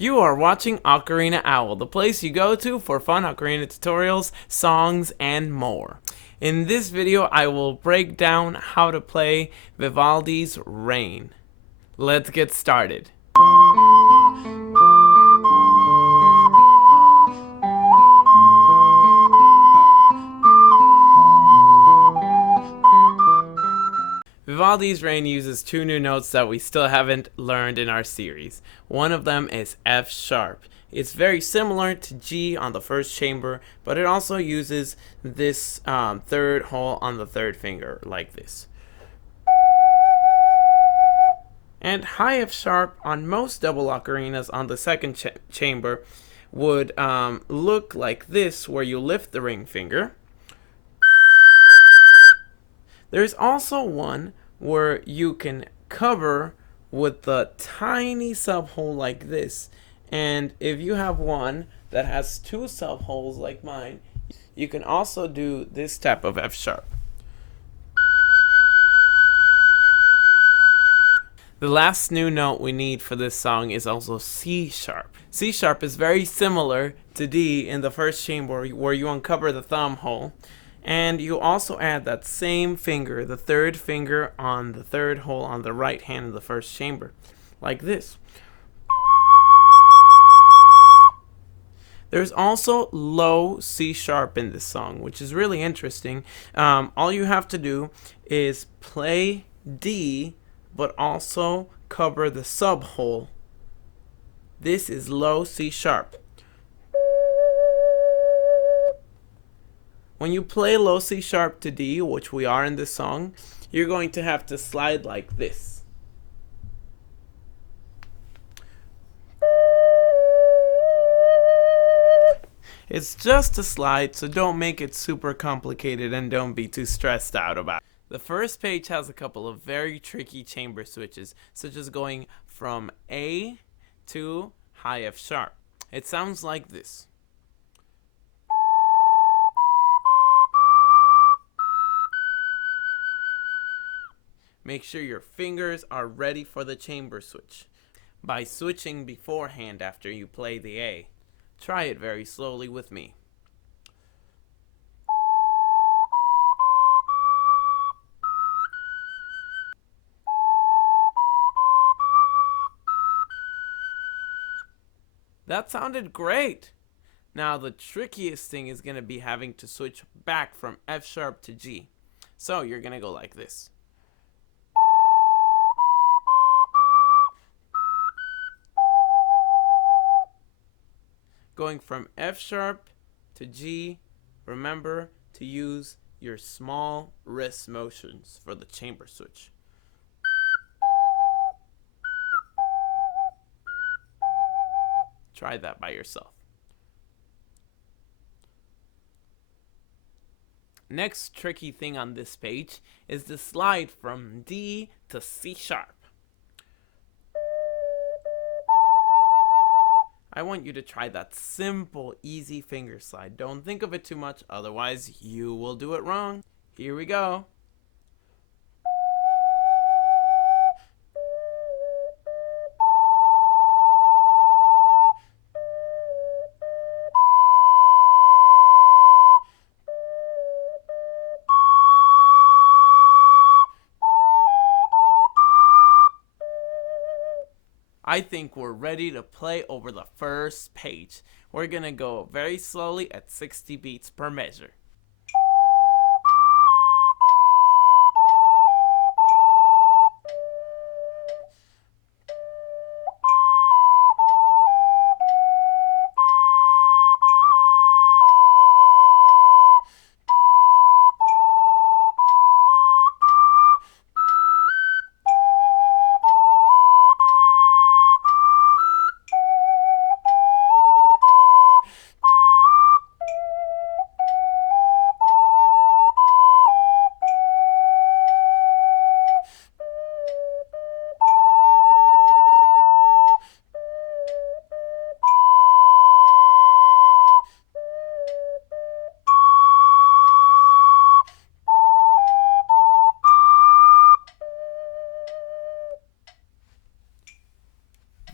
You are watching Ocarina Owl, the place you go to for fun Ocarina tutorials, songs, and more. In this video, I will break down how to play Vivaldi's Rain. Let's get started. Vivaldi's Rain uses two new notes that we still haven't learned in our series. One of them is F sharp. It's very similar to G on the first chamber, but it also uses this third hole on the third finger, like this. And high F sharp on most double ocarinas on the second chamber would look like this, where you lift the ring finger. There's also one where you can cover with the tiny subhole like this. And if you have one that has two subholes like mine, you can also do this type of F sharp. The last new note we need for this song is also C sharp. C sharp is very similar to D in the first chamber, where you uncover the thumb hole. And you also add that same finger, the third finger on the third hole on the right hand of the first chamber, like this. There's also low C sharp in this song, which is really interesting. All you have to do is play D, but also cover the sub hole. This is low C sharp. When you play low C sharp to D, which we are in this song, you're going to have to slide like this. It's just a slide, so don't make it super complicated and don't be too stressed out about it. The first page has a couple of very tricky chamber switches, such as going from A to high F sharp. It sounds like this. Make sure your fingers are ready for the chamber switch by switching beforehand after you play the A. Try it very slowly with me. That sounded great! Now the trickiest thing is going to be having to switch back from F sharp to G. So you're going to go like this. Going from F sharp to G, remember to use your small wrist motions for the chamber switch. Try that by yourself. Next tricky thing on this page is the slide from D to C sharp. I want you to try that simple, easy finger slide. Don't think of it too much, otherwise you will do it wrong. Here we go. I think we're ready to play over the first page. We're gonna go very slowly at 60 beats per measure.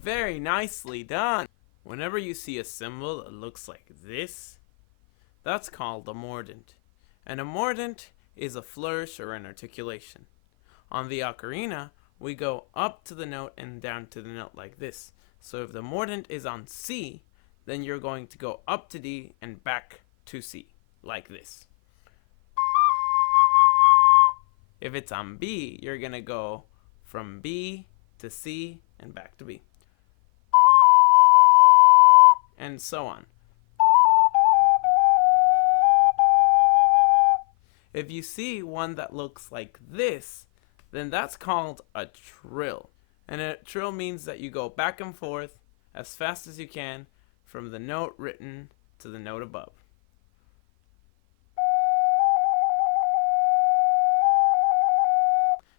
Very nicely done. Whenever you see a symbol that looks like this, that's called a mordent. And a mordent is a flourish or an articulation. On the ocarina, we go up to the note and down to the note like this. So if the mordent is on C, then you're going to go up to D and back to C, like this. If it's on B, you're going to go from B to C and back to B. And so on. If you see one that looks like this, then that's called a trill. And a trill means that you go back and forth as fast as you can from the note written to the note above.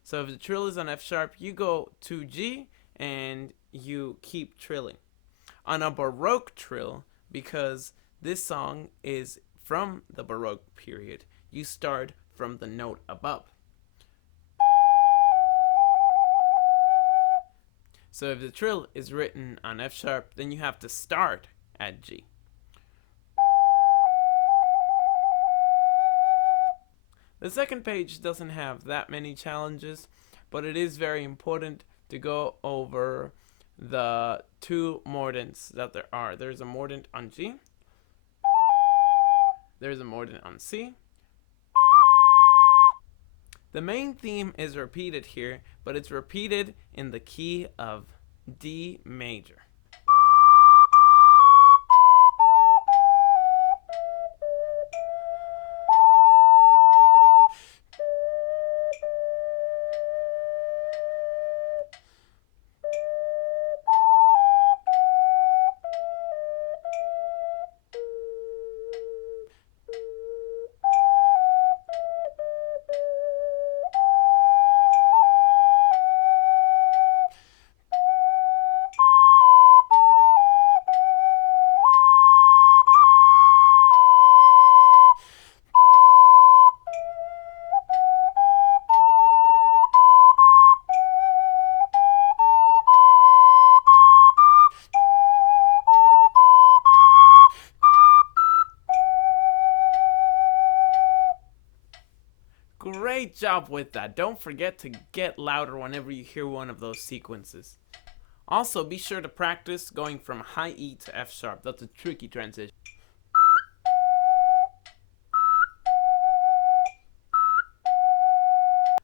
So if the trill is on F sharp, you go to G and you keep trilling. On a Baroque trill, because this song is from the Baroque period, you start from the note above. So if the trill is written on F sharp, then you have to start at G. The second page doesn't have that many challenges, but it is very important to go over the two mordents that there are. There's a mordent on G. There's a mordent on C. The main theme is repeated here, but it's repeated in the key of D major. Great job with that. Don't forget to get louder whenever you hear one of those sequences. Also, be sure to practice going from high E to F sharp. That's a tricky transition.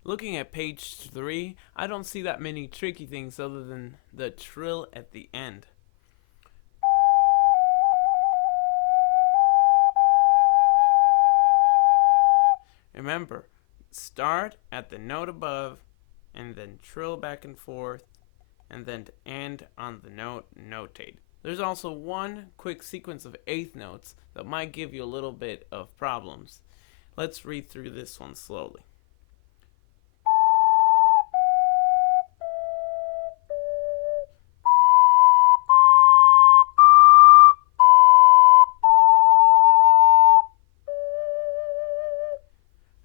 Looking at page 3, I don't see that many tricky things other than the trill at the end. Remember, start at the note above and then trill back and forth and then to end on the note notate. There's also one quick sequence of eighth notes that might give you a little bit of problems. Let's read through this one slowly.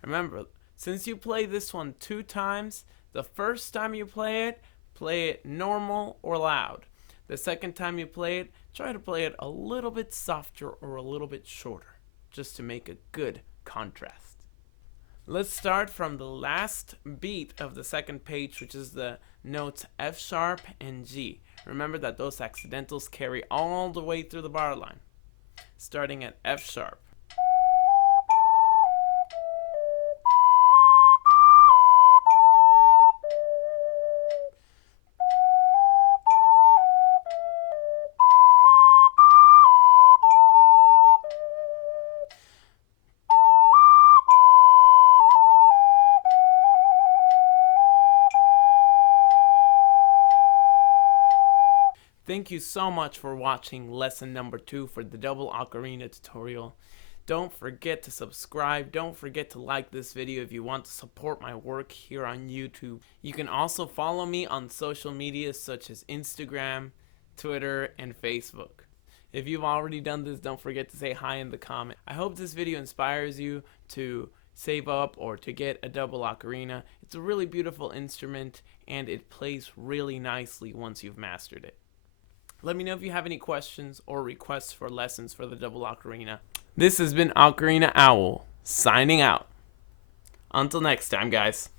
Remember, since you play this one 2 times, the first time you play it normal or loud. The second time you play it, try to play it a little bit softer or a little bit shorter, just to make a good contrast. Let's start from the last beat of the second page, which is the notes F sharp and G. Remember that those accidentals carry all the way through the bar line. Starting at F sharp. Thank you so much for watching lesson number 2 for the double ocarina tutorial. Don't forget to subscribe. Don't forget to like this video if you want to support my work here on YouTube. You can also follow me on social media such as Instagram, Twitter, and Facebook. If you've already done this, don't forget to say hi in the comment. I hope this video inspires you to save up or to get a double ocarina. It's a really beautiful instrument and it plays really nicely once you've mastered it. Let me know if you have any questions or requests for lessons for the double ocarina. This has been Ocarina Owl, signing out. Until next time, guys.